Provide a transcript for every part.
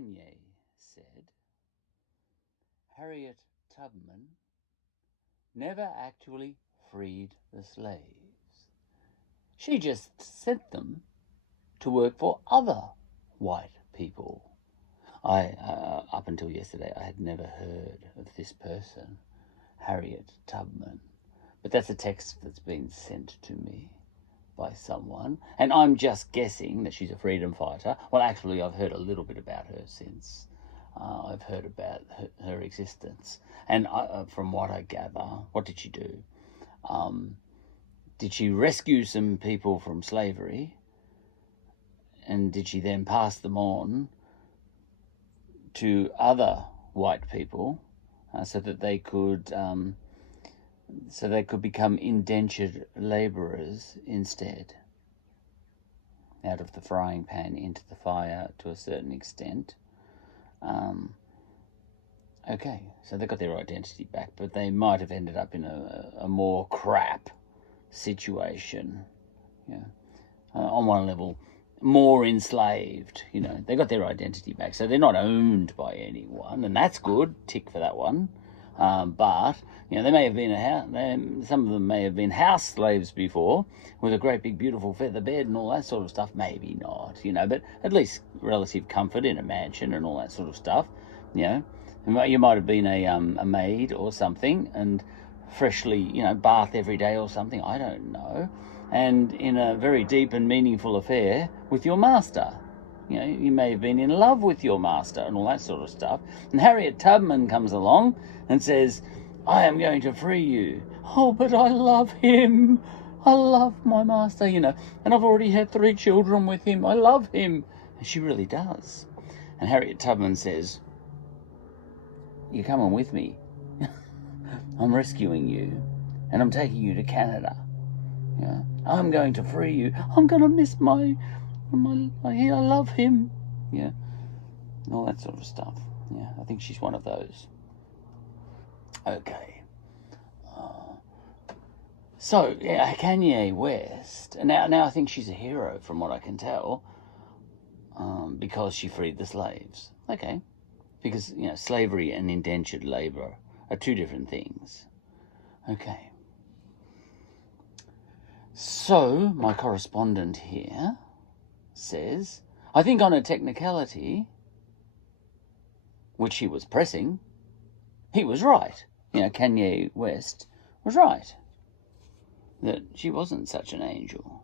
Kanye said Harriet Tubman never actually freed the slaves. She just sent them to work for other white people. Up until yesterday, I had never heard of this person, Harriet Tubman. But that's a text that's been sent to me by someone, and I'm just guessing that she's a freedom fighter. Well, actually, I've heard a little bit about her since. I've heard about her existence. And from what I gather, what did she do? Did she rescue some people from slavery? And did she then pass them on to other white people so that they could become indentured labourers instead? Out of the frying pan into the fire to a certain extent. Okay, so they got their identity back, but they might have ended up in a more crap situation. Yeah, on one level, more enslaved. You know, they got their identity back, so they're not owned by anyone, and that's good. Tick for that one. But you know, they may have been some of them may have been house slaves before, with a great big beautiful feather bed and all that sort of stuff. Maybe not, you know, but at least relative comfort in a mansion and all that sort of stuff. You know, you might have been a maid or something, and freshly, you know, bath every day or something. I don't know, and in a very deep and meaningful affair with your master. You know, you may have been in love with your master and all that sort of stuff. And Harriet Tubman comes along and says, I am going to free you. Oh, but I love him. I love my master, you know, and I've already had 3 children with him. I love him. And she really does. And Harriet Tubman says, you're coming with me. I'm rescuing you, and I'm taking you to Canada. Yeah, I'm going to free you. I'm going to miss I love him. Yeah, all that sort of stuff. Yeah, I think she's one of those. Okay. So, yeah, Kanye West. Now I think she's a hero from what I can tell, because she freed the slaves. Okay. Because, you know, slavery and indentured labour are 2 different things. Okay. So, my correspondent here says, I think on a technicality, which he was pressing, he was right. You know, Kanye West was right. That she wasn't such an angel.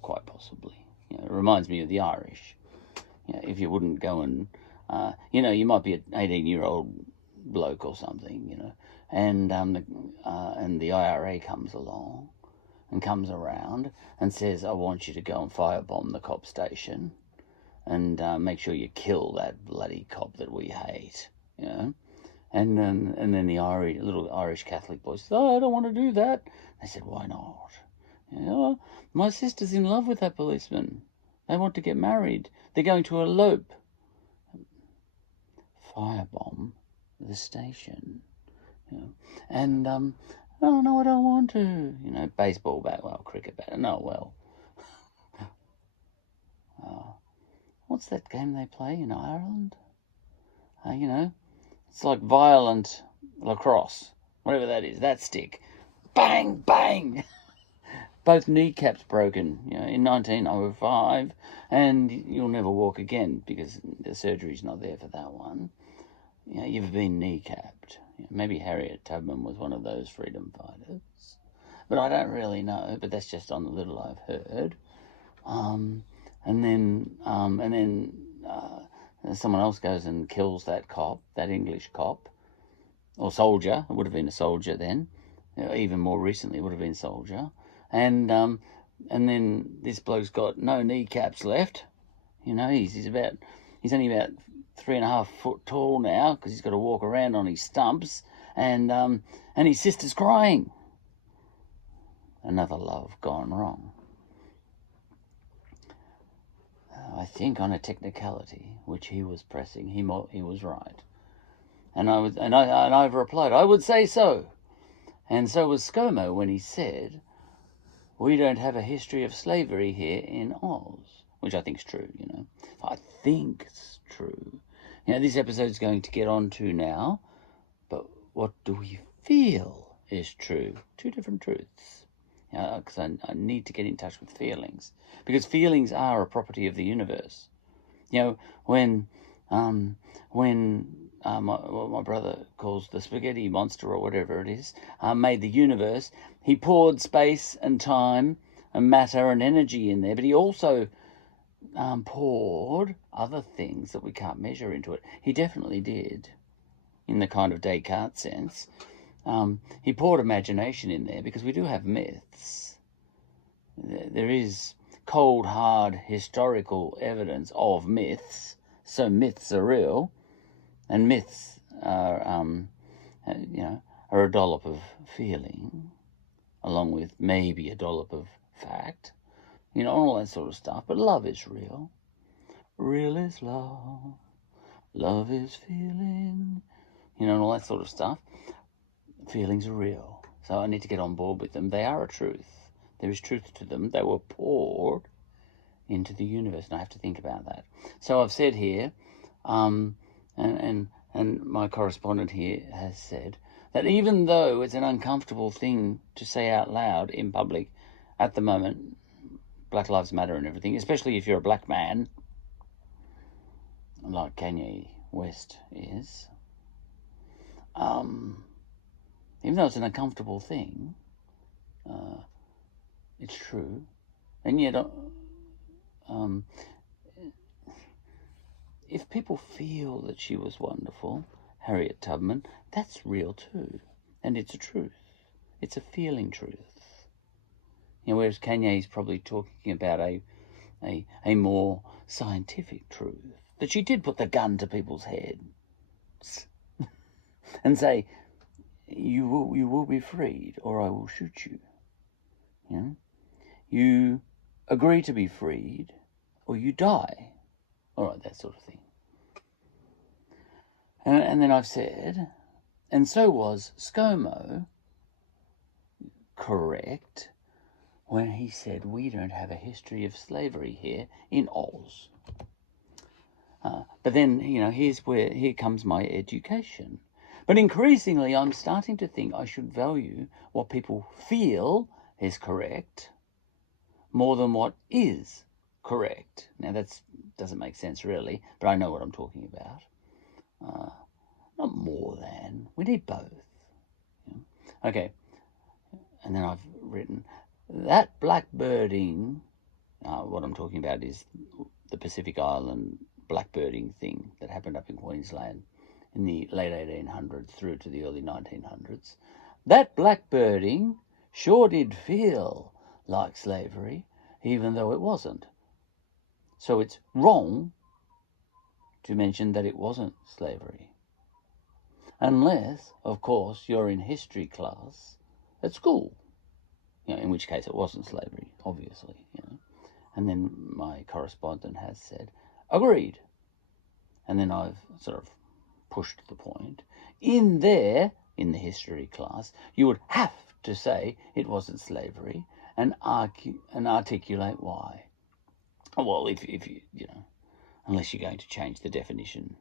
Quite possibly. You know, it reminds me of the Irish. You know, if you wouldn't go and, you know, you might be an 18-year-old bloke or something, you know, and the IRA comes along and comes around and says, I want you to go and firebomb the cop station and make sure you kill that bloody cop that we hate, you know. And then the little Irish Catholic boy says, oh, I don't want to do that. They said, why not? You know, my sister's in love with that policeman. They want to get married. They're going to elope. Firebomb the station. You know. And, oh, no, I don't want to. You know, baseball bat, well, cricket bat. No, well. What's that game they play in Ireland? You know, it's like violent lacrosse. Whatever that is, that stick. Bang, bang! Both kneecaps broken, you know, in 1905, and you'll never walk again because the surgery's not there for that one. You know, you've been kneecapped. You know, maybe Harriet Tubman was one of those freedom fighters, but I don't really know. But that's just on the little I've heard. And then someone else goes and kills that cop, that English cop, or soldier. It would have been a soldier then. You know, even more recently, it would have been soldier. And then this bloke's got no kneecaps left. You know, he's only about 3.5 foot tall now because he's got to walk around on his stumps. And his sister's crying. Another love gone wrong. I think on a technicality, which he was pressing, he was right. And I've replied, I would say so. And so was ScoMo when he said, we don't have a history of slavery here in Oz, which I think is true, you know. I think it's true. This episode is going to get on to now, but what do we feel is true? Two different truths. Because I need to get in touch with feelings, because feelings are a property of the universe. When what my brother calls the spaghetti monster, or whatever it is, made the universe, he poured space and time and matter and energy in there, but he also poured other things that we can't measure into it. He definitely did, in the kind of Descartes sense. He poured imagination in there, because we do have myths. There is cold, hard, historical evidence of myths, so myths are real, and myths are a dollop of feeling, along with maybe a dollop of fact, all that sort of stuff. But love is real. Real is love. Love is feeling, and all that sort of stuff. Feelings are real. So I need to get on board with them. They are a truth. There is truth to them. They were poured into the universe, and I have to think about that. So I've said here, and my correspondent here has said, that even though it's an uncomfortable thing to say out loud in public at the moment, Black Lives Matter and everything, especially if you're a black man, like Kanye West is, even though it's an uncomfortable thing, it's true. And yet, if people feel that she was wonderful, Harriet Tubman, that's real too. And it's a truth. It's a feeling truth. Whereas Kanye is probably talking about a more scientific truth. That she did put the gun to people's heads and say, you will be freed, or I will shoot you. You agree to be freed, or you die. All right, that sort of thing. And then I've said, and so was ScoMo correct when he said we don't have a history of slavery here in Oz. But then, here comes my education. But increasingly, I'm starting to think I should value what people feel is correct more than what is correct. Now, that doesn't make sense, really, but I know what I'm talking about. Not more than. We need both. Okay. And then I've written, that blackbirding, what I'm talking about is the Pacific Island blackbirding thing that happened up in Queensland in the late 1800s through to the early 1900s. That blackbirding sure did feel like slavery, even though it wasn't. So it's wrong to mention that it wasn't slavery. Unless, of course, you're in history class at school, in which case it wasn't slavery, obviously. And then my correspondent has said, agreed. And then I've sort of pushed the point. In the history class, you would have to say it wasn't slavery and articulate why. Well, if you, unless you're going to change the definition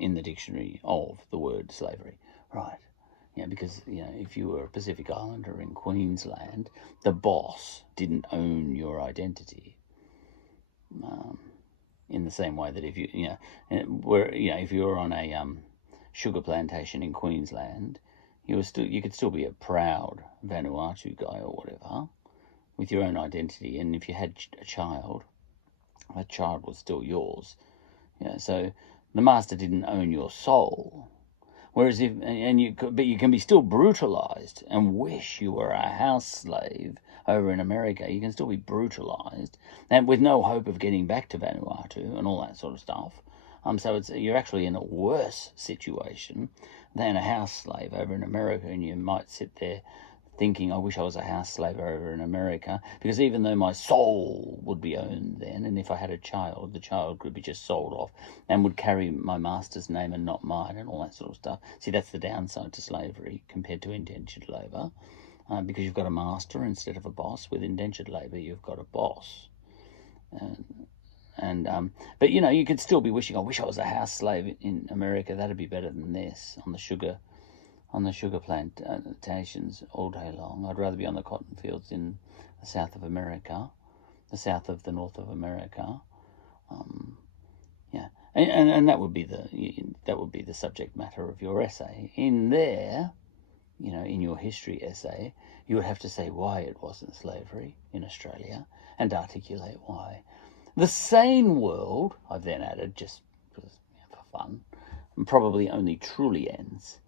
in the dictionary of the word slavery, right? Because, if you were a Pacific Islander in Queensland, the boss didn't own your identity. In the same way that if if you were on a sugar plantation in Queensland, you could still be a proud Vanuatu guy or whatever, with your own identity. And if you had a child, that child was still yours. So the master didn't own your soul. Whereas you can be still brutalized and wish you were a house slave over in America. You can still be brutalized and with no hope of getting back to Vanuatu and all that sort of stuff. So you're actually in a worse situation than a house slave over in America, and you might sit there thinking, I wish I was a house slave over in America, because even though my soul would be owned then, and if I had a child, the child could be just sold off and would carry my master's name and not mine and all that sort of stuff. See, that's the downside to slavery compared to indentured labour, because you've got a master instead of a boss. With indentured labour, you've got a boss. But you could still be wishing, I wish I was a house slave in America. That'd be better than this on the sugar plantations all day long. I'd rather be on the cotton fields in the south of America, the south of the north of America. Yeah, and that would be the subject matter of your essay. In there, in your history essay, you would have to say why it wasn't slavery in Australia and articulate why. The sane world, I've then added, just for fun, probably only truly ends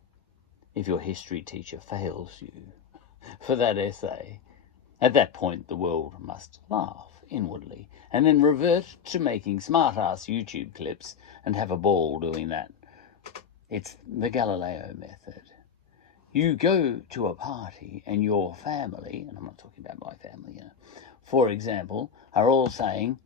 if your history teacher fails you for that essay. At that point, the world must laugh inwardly and then revert to making smart-ass YouTube clips and have a ball doing that. It's the Galileo method. You go to a party and your family, and I'm not talking about my family, for example, are all saying,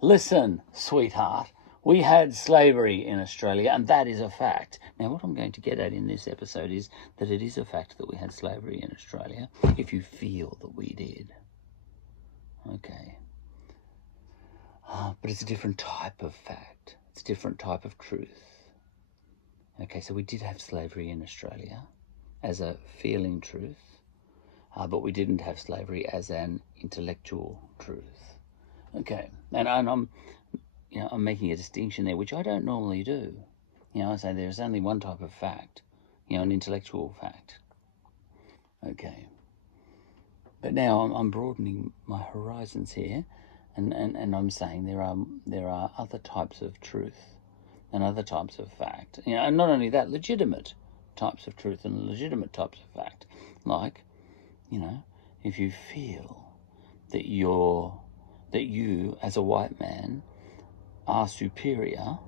listen, sweetheart, we had slavery in Australia, and that is a fact. Now, what I'm going to get at in this episode is that it is a fact that we had slavery in Australia, if you feel that we did. Okay. But it's a different type of fact. It's a different type of truth. Okay, so we did have slavery in Australia as a feeling truth, but we didn't have slavery as an intellectual truth. Okay, and I'm making a distinction there, which I don't normally do. I say there's only one type of fact, an intellectual fact. Okay. But now I'm broadening my horizons here, and I'm saying there are other types of truth and other types of fact. And not only that, legitimate types of truth and legitimate types of fact. Like, if you feel that you as a white man are superior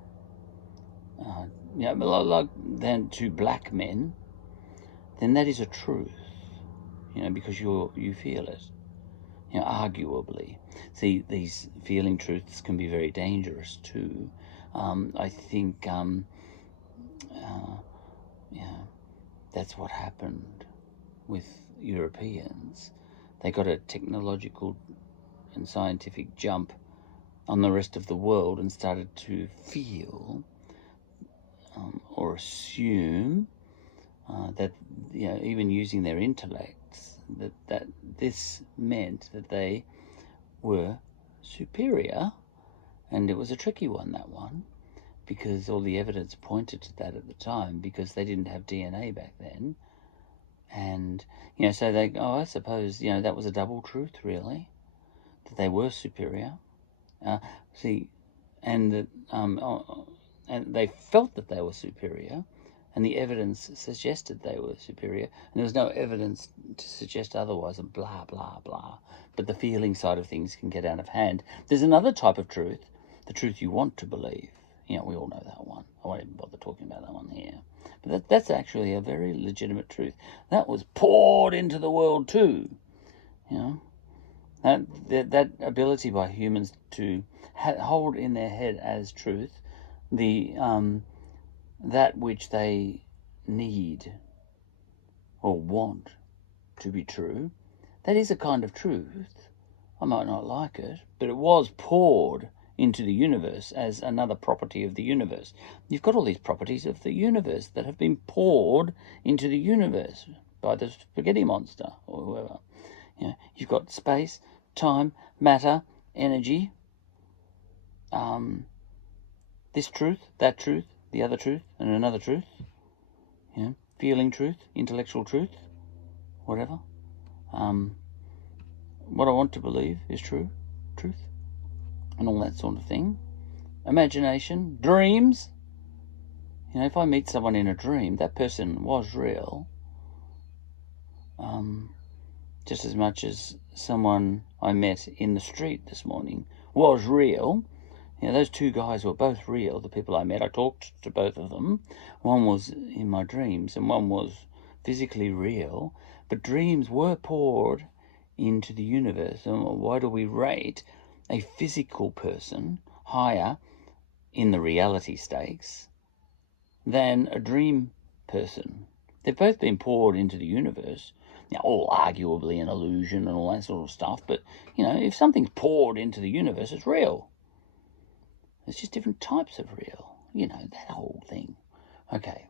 than to black men, then that is a truth, because you feel it, arguably. See, these feeling truths can be very dangerous too. I think, that's what happened with Europeans. They got a technological and scientific jump on the rest of the world and started to feel or assume that, even using their intellects, that this meant that they were superior. And it was a tricky one, that one, because all the evidence pointed to that at the time, because they didn't have DNA back then. And, so I suppose, that was a double truth, really, that they were superior. And that, and they felt that they were superior, and the evidence suggested they were superior, and there was no evidence to suggest otherwise, and blah, blah, blah. But the feeling side of things can get out of hand. There's another type of truth, the truth you want to believe. We all know that one. I won't even bother talking about that one here. But that's actually a very legitimate truth. That was poured into the world too. That ability by humans to hold in their head as truth that which they need or want to be true, that is a kind of truth. I might not like it, but it was poured into the universe as another property of the universe. You've got all these properties of the universe that have been poured into the universe by the spaghetti monster or whoever. You've got space, time, matter, energy, this truth, that truth, the other truth, and another truth, feeling truth, intellectual truth, whatever. What I want to believe is truth, and all that sort of thing. Imagination, dreams. If I meet someone in a dream, that person was real. Just as much as someone I met in the street this morning was real. Those two guys were both real, the people I met. I talked to both of them. One was in my dreams and one was physically real. But dreams were poured into the universe. And why do we rate a physical person higher in the reality stakes than a dream person? They've both been poured into the universe. All arguably an illusion and all that sort of stuff. But, if something's poured into the universe, it's real. There's just different types of real. You know, that whole thing. Okay.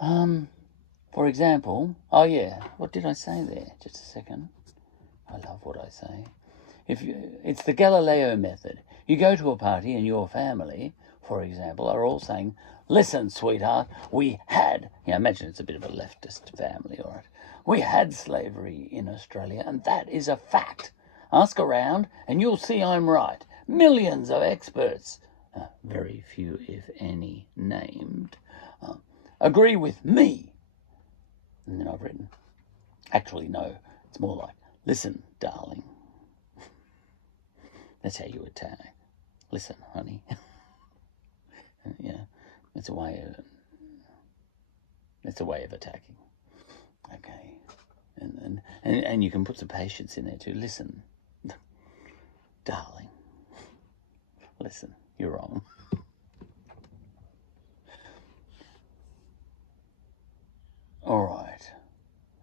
For example, oh yeah, what did I say there? Just a second. I love what I say. It's the Galileo method. You go to a party and your family, for example, are all saying, listen, sweetheart, we had, imagine it's a bit of a leftist family, all right. We had slavery in Australia, and that is a fact. Ask around, and you'll see I'm right. Millions of experts, very few, if any, named, agree with me. And then I've written, actually, no, it's more like, listen, darling. That's how you attack. Listen, honey. Yeah, it's a way of attacking. Okay, and you can put some patience in there too. Listen, darling. Listen, you're wrong. All right.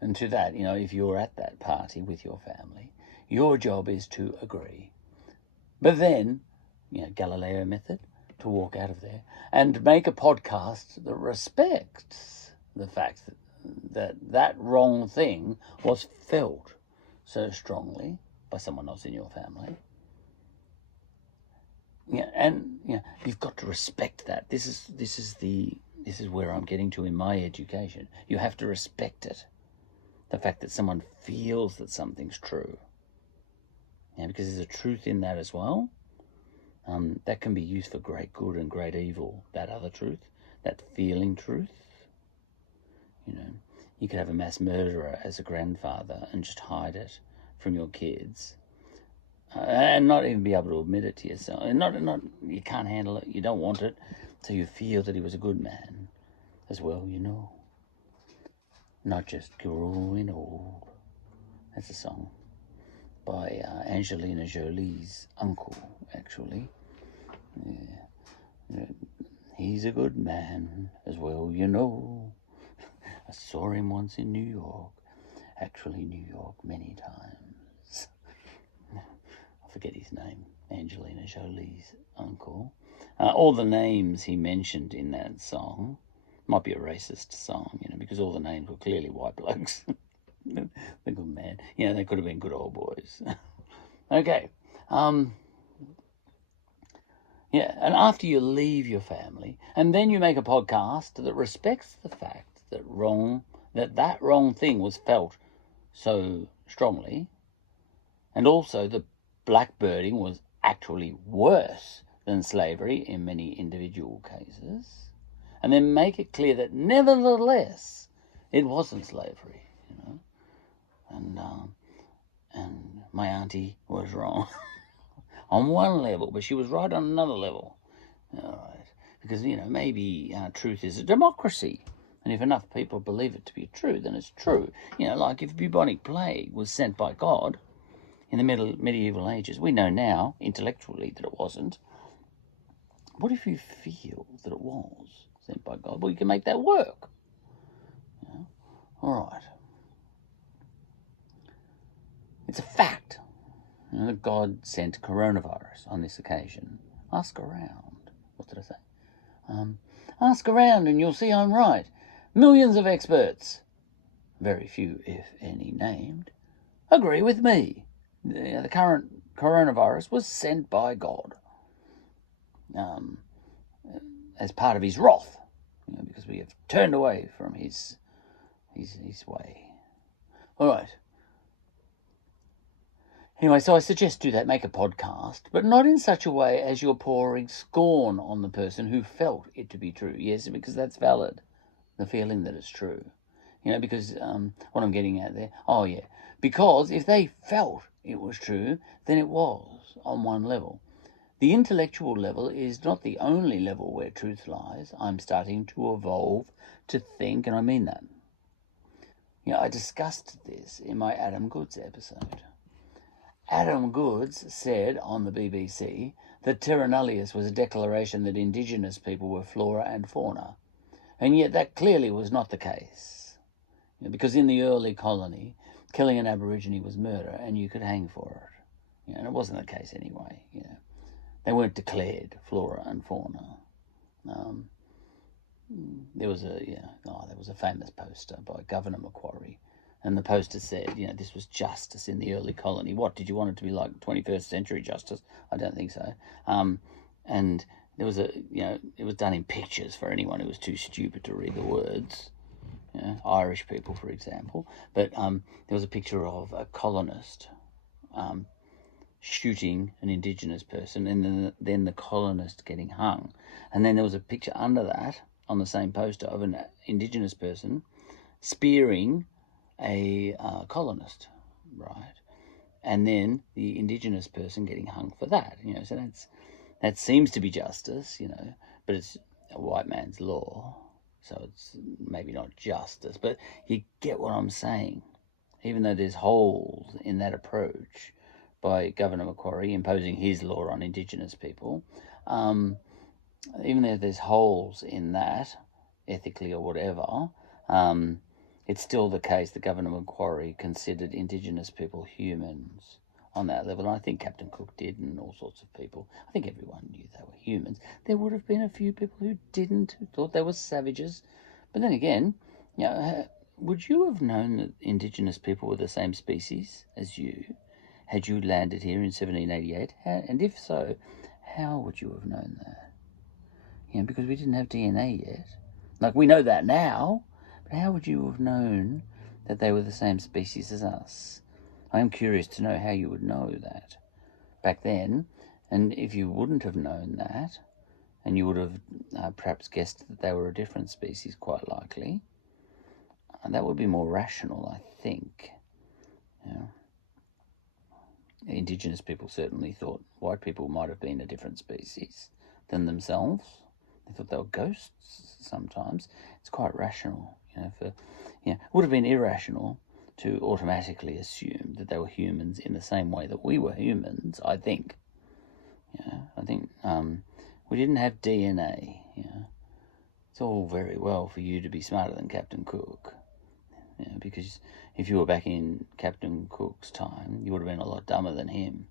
And to that, if you're at that party with your family, your job is to agree. But then, Galileo method, to walk out of there and make a podcast that respects the fact that wrong thing was felt so strongly by someone else in your family. You've got to respect that. This is where I'm getting to in my education. You have to respect it. The fact that someone feels that something's true. Because there's a truth in that as well. That can be used for great good and great evil. That other truth, that feeling truth. You could have a mass murderer as a grandfather and just hide it from your kids. And not even be able to admit it to yourself. And not you can't handle it, you don't want it, so you feel that he was a good man as well, Not just growing old. That's a song by Angelina Jolie's uncle, actually. Yeah. He's a good man as well, I saw him once in New York. Actually, New York many times. I forget his name. Angelina Jolie's uncle. All the names he mentioned in that song might be a racist song, because all the names were clearly white blokes. They're good man. They could have been good old boys. Okay. And after you leave your family, and then you make a podcast that respects the fact that that wrong thing was felt so strongly, and also that blackbirding was actually worse than slavery in many individual cases, and then make it clear that nevertheless it wasn't slavery, and my auntie was wrong on one level, but she was right on another level. All right, because maybe truth is a democracy, and if enough people believe it to be true, then it's true. Like if bubonic plague was sent by God in the medieval ages, we know now intellectually that it wasn't. What if you feel that it was sent by God? Well, you can make that work. All right. It's a fact that God sent coronavirus on this occasion. Ask around. What did I say? Ask around and you'll see I'm right. Millions of experts, very few, if any, named, agree with me. The current coronavirus was sent by God as part of his wrath, because we have turned away from his way. All right. Anyway, so I suggest do that, make a podcast, but not in such a way as you're pouring scorn on the person who felt it to be true. Yes, because that's valid, the feeling that it's true. Because what I'm getting at there, because if they felt it was true, then it was on one level. The intellectual level is not the only level where truth lies. I'm starting to evolve to think, and I mean that. I discussed this in my Adam Goodes episode. Adam Goodes said on the BBC that Terra Nullius was a declaration that indigenous people were flora and fauna. And yet that clearly was not the case. Because in the early colony, killing an Aborigine was murder and you could hang for it. And it wasn't the case anyway. They weren't declared flora and fauna. There was a famous poster by Governor Macquarie, and the poster said, this was justice in the early colony. What, did you want it to be like 21st century justice? I don't think so. And there was it was done in pictures for anyone who was too stupid to read the words. Irish people, for example. But there was a picture of a colonist shooting an Indigenous person, and then the colonist getting hung. And then there was a picture under that, on the same poster, of an Indigenous person spearing a colonist, right? And then the Indigenous person getting hung for that. So that seems to be justice, but it's a white man's law, so it's maybe not justice. But you get what I'm saying. Even though there's holes in that approach by Governor Macquarie imposing his law on Indigenous people, even though there's holes in that, ethically or whatever, it's still the case that Governor Macquarie considered Indigenous people humans on that level. And I think Captain Cook did, and all sorts of people. I think everyone knew they were humans. There would have been a few people who didn't, who thought they were savages. But then again, would you have known that Indigenous people were the same species as you had you landed here in 1788? And if so, how would you have known that? Because we didn't have DNA yet. Like, we know that now, but how would you have known that they were the same species as us? I am curious to know how you would know that back then. And if you wouldn't have known that, and you would have perhaps guessed that they were a different species, quite likely, that would be more rational, I think. Indigenous people certainly thought white people might have been a different species than themselves. They thought they were ghosts sometimes. It's quite rational, It would have been irrational to automatically assume that they were humans in the same way that we were humans, I think. I think we didn't have DNA, It's all very well for you to be smarter than Captain Cook, because if you were back in Captain Cook's time, you would have been a lot dumber than him.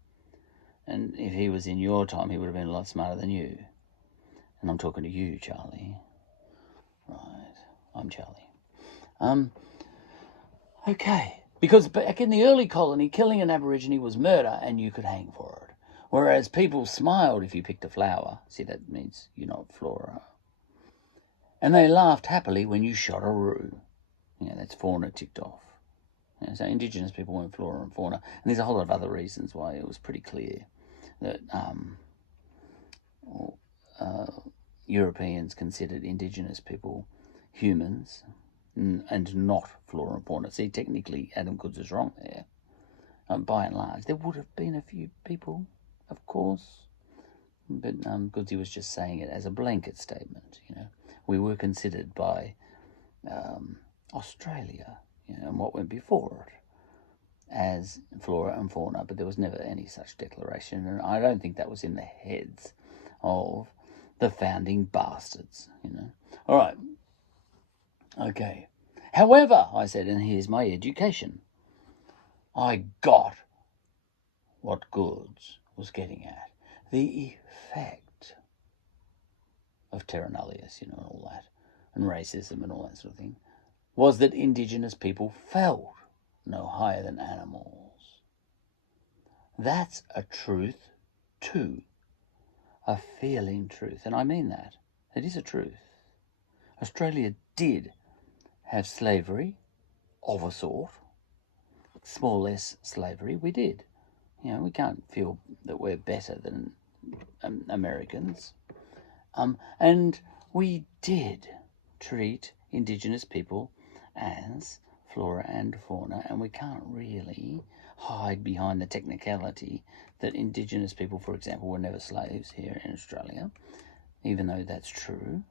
And if he was in your time, he would have been a lot smarter than you. And I'm talking to you, Charlie. Right, I'm Charlie. Okay, because back in the early colony, killing an Aborigine was murder and you could hang for it. Whereas people smiled if you picked a flower. See, that means you're not flora. And they laughed happily when you shot a roo. That's fauna ticked off. So Indigenous people weren't flora and fauna. And there's a whole lot of other reasons why it was pretty clear that Europeans considered Indigenous people humans and not flora and fauna. See, technically, Adam Goodes is wrong there. By and large, there would have been a few people, of course, but Goodsey was just saying it as a blanket statement. We were considered by Australia, and what went before it, as flora and fauna, but there was never any such declaration, and I don't think that was in the heads of the founding bastards. All right. Okay. However, I said, and here's my education, I got what Goodes was getting at. The effect of terra nullius, and all that, and racism and all that sort of thing, was that Indigenous people felt no higher than animals. That's a truth too. A feeling truth, and I mean that. It is a truth. Australia did have slavery of a sort, small s slavery. We did. We can't feel that we're better than Americans. And we did treat Indigenous people as flora and fauna, and we can't really hide behind the technicality that Indigenous people, for example, were never slaves here in Australia, even though that's true.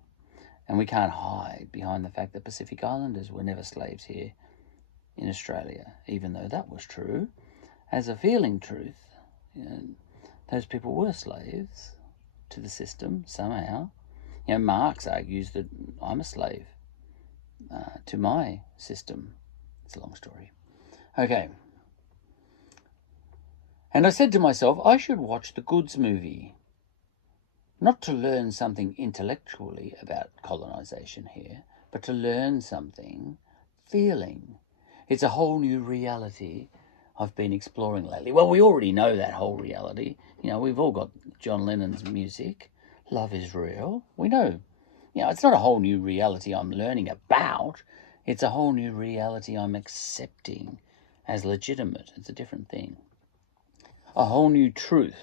And we can't hide behind the fact that Pacific Islanders were never slaves here in Australia, even though that was true. As a feeling truth, those people were slaves to the system somehow. Marx argues that I'm a slave to my system. It's a long story. Okay. And I said to myself, I should watch the Goodes movie. not to learn something intellectually about colonisation here, but to learn something feeling. It's a whole new reality I've been exploring lately. Well, we already know that whole reality. You know, we've all got John Lennon's music. Love is real. We know. You know, it's not a whole new reality I'm learning about. It's a whole new reality I'm accepting as legitimate. It's a different thing. A whole new truth,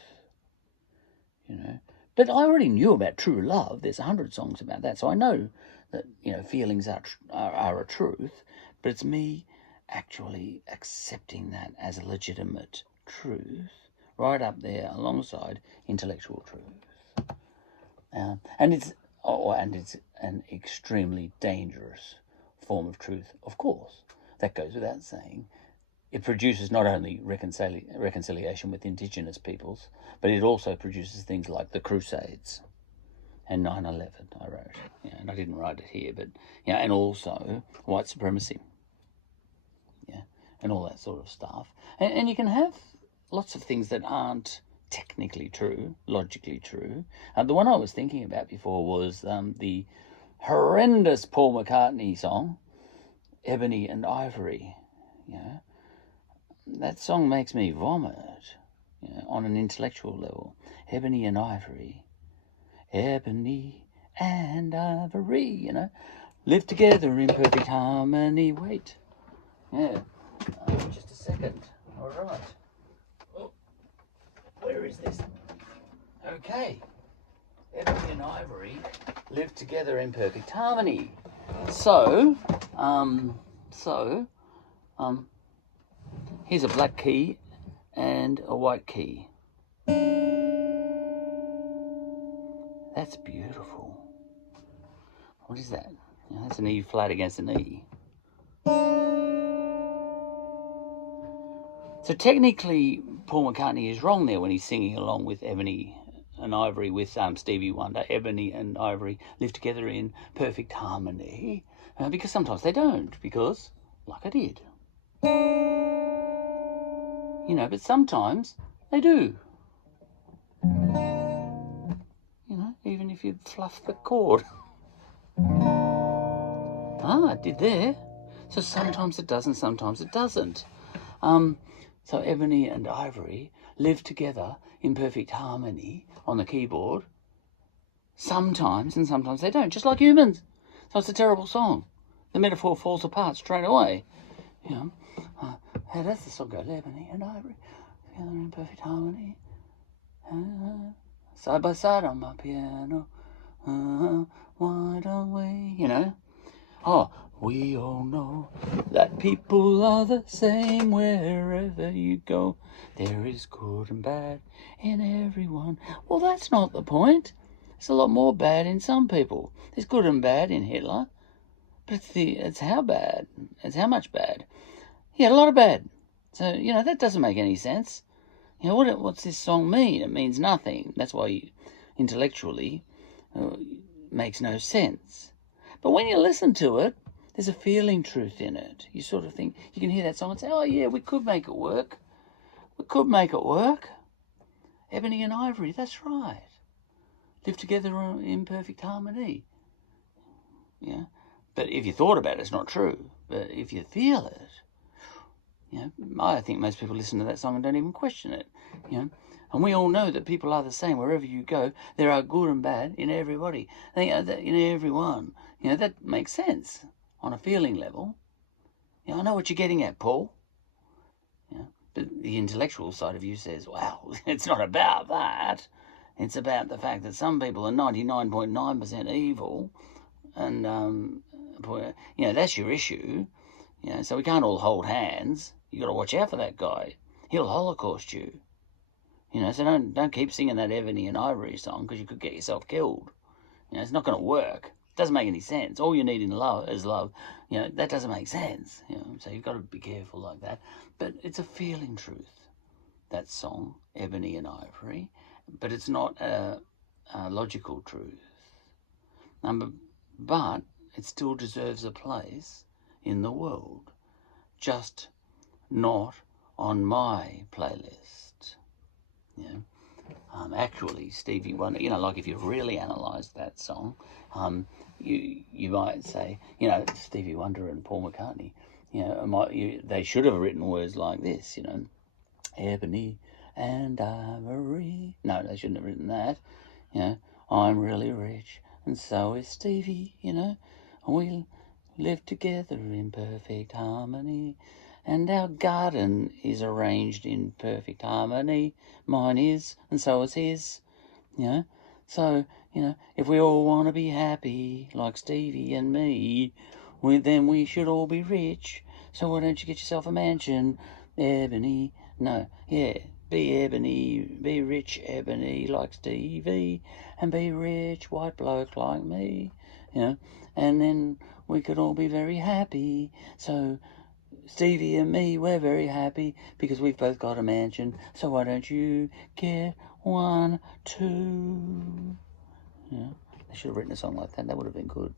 you know. But I already knew about true love. There's 100 songs about that. So I know that, you know, feelings are a truth. But it's me actually accepting that as a legitimate truth, right up there alongside intellectual truth. And it's an extremely dangerous form of truth, of course. That goes without saying. It produces not only reconciliation with Indigenous peoples, but it also produces things like the Crusades and 9/11. I wrote, yeah, and I didn't write it here, but yeah, and also white supremacy, yeah, and all that sort of stuff. And you can have lots of things that aren't technically true, logically true. The one I was thinking about before was the horrendous Paul McCartney song, Ebony and Ivory. Yeah, that song makes me vomit, you know, on an intellectual level. Ebony and Ivory. Ebony and Ivory, you know, live together in perfect harmony. Wait. Yeah. Just a second. All right. Oh, where is this? Okay. Ebony and Ivory live together in perfect harmony. So, here's a black key and a white key. That's beautiful. What is that? Yeah, that's an E flat against an E. So technically, Paul McCartney is wrong there when he's singing along with Ebony and Ivory with Stevie Wonder. Ebony and Ivory live together in perfect harmony, because sometimes they don't, because, like I did. You know, but sometimes they do. You know, even if you fluff the chord. I did there. So sometimes it does and sometimes it doesn't. So Ebony and Ivory live together in perfect harmony on the keyboard. Sometimes, and sometimes they don't, just like humans. So it's a terrible song. The metaphor falls apart straight away. You know, how does the song go? Ebony and Ivory together in perfect harmony. Side by side on my piano. Why don't we? You know. Oh, we all know that people are the same wherever you go. There is good and bad in everyone. Well, that's not the point. There's a lot more bad in some people. There's good and bad in Hitler, but it's how bad. It's how much bad. He had a lot of bad. So, you know, that doesn't make any sense. You know, what's this song mean? It means nothing. That's why intellectually makes no sense. But when you listen to it, there's a feeling truth in it. You sort of think, you can hear that song and say, oh yeah, we could make it work. We could make it work. Ebony and Ivory, that's right. Live together in perfect harmony. Yeah. But if you thought about it, it's not true. But if you feel it, you know, I think most people listen to that song and don't even question it. You know. And we all know that people are the same wherever you go. There are good and bad in everybody. In everyone. You know, that makes sense on a feeling level. You know, I know what you're getting at, Paul. You know, but the intellectual side of you says, well, it's not about that. It's about the fact that some people are 99.9% evil. And, you know, that's your issue. You know, so we can't all hold hands. You got to watch out for that guy. He'll Holocaust you. You know, so don't keep singing that Ebony and Ivory song because you could get yourself killed. You know, it's not going to work. It doesn't make any sense. All you need in love is love. You know, that doesn't make sense. You know, so you've got to be careful like that. But it's a feeling truth, that song, Ebony and Ivory. But it's not a logical truth. But it still deserves a place in the world. Just not on my playlist. Yeah. Actually, Stevie Wonder, like if you really analyse that song, you might say, Stevie Wonder and Paul McCartney, they should have written words like this, Ebony and Ivory. No, they shouldn't have written that. I'm really rich, and so is Stevie. We live together in perfect harmony, and our garden is arranged in perfect harmony. Mine is, and so is his. So if we all want to be happy like Stevie and me, then we should all be rich. So why don't you get yourself a mansion, Ebony? No, yeah, be Ebony, be rich Ebony like Stevie, and be rich white bloke like me, and then we could all be very happy. So Stevie and me, we're very happy because we've both got a mansion. So why don't you get one too? They should have written a song like that. That would have been good.